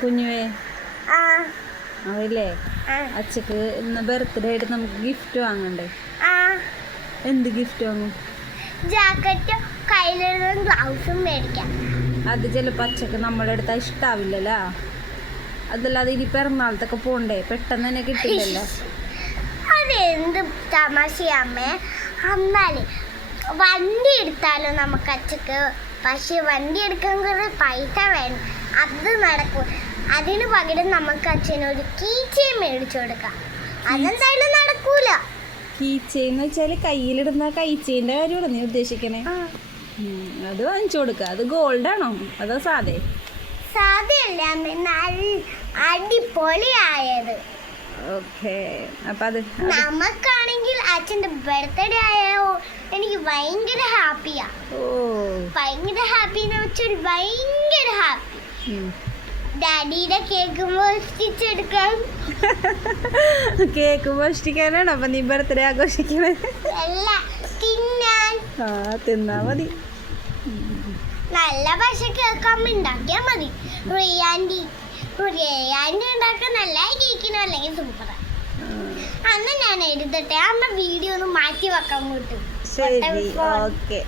കുഞ്ഞുവേ അറിയില്ലേ അച്ഛക്ക് ഇന്ന് ബർത്ത്ഡേ ആയിട്ട് നമുക്ക് ഗിഫ്റ്റ് വാങ്ങണ്ടേ? എന്ത് ഗിഫ്റ്റ് വാങ്ങും? ജാക്കറ്റും കയ്യിലെഴുതുന്ന ഗ്ലൗസും മേടിക്കാം. അത് ചിലപ്പോൾ അച്ഛക്ക് നമ്മുടെ അടുത്ത് ഇഷ്ടാവില്ലല്ലോ. അതല്ലാതെ ഇനി പിറന്നാളത്തൊക്കെ പോണ്ടേ, പെട്ടെന്ന് തന്നെ കിട്ടില്ലല്ലോ. അതെന്ത് തമാശയമ്മേ. എന്നാല് വണ്ടി എടുത്താലോ നമുക്ക് അച്ഛക്ക്. പക്ഷെ വണ്ടി എടുക്കാൻ കുറേ പൈസ വേണം, അത് നടക്കും. അതിന് പകരം നമുക്ക് അച്ഛനൊരു കീച്ചെയിൻ മേടിച്ചു കൊടുക്കാം. അതെന്തായാലും നടക്കൂല. കീച്ചെയിൻ എന്ന് വെച്ചാൽ കയ്യിലിടുന്ന കൈച്ചെയിൻ്റെ കാര്യമാണ് നീ ഉദ്ദേശിക്കണേ? അത് വാങ്ങിച്ചു കൊടുക്കുക. അത് ഗോൾഡ് ആണോ അതോ സാധേ? സാധയല്ല, അടിപൊളിയായത്. ഓക്കെ, അപ്പം അത് നമുക്കാണെങ്കിൽ അച്ഛൻ്റെ ബർത്ത്ഡേ ആയോ എനിക്ക് ഭയങ്കര ഹാപ്പിയാ. ഭയങ്കര ഹാപ്പി എന്ന് വെച്ചാൽ ഭയങ്കര ഹാപ്പി. ഡാഡിയുടെ കേക്ക് മോഷ്ടിച്ചെടുക്കാം. കേക്ക് മോഷ്ടിക്കാനാണ് അപ്പം നീ ബർത്ത്ഡേ ആഘോഷിക്കണത്? അല്ല, തിന്നാൻ. തിന്നാ മതി. നല്ല ഭാഷ കേൾക്കാൻ ഉണ്ടാക്കിയാൽ മതി. റിയാൻഡി ഉണ്ടാക്കാൻ നല്ല കേക്കിനോ അല്ലെങ്കിൽ സൂപ്പറാ. അന്ന് ഞാൻ എഴുതട്ടെ, അമ്മ വീഡിയോ ഒന്ന് മാറ്റി വെക്കാൻ കിട്ടും. ശരി, ഓക്കെ.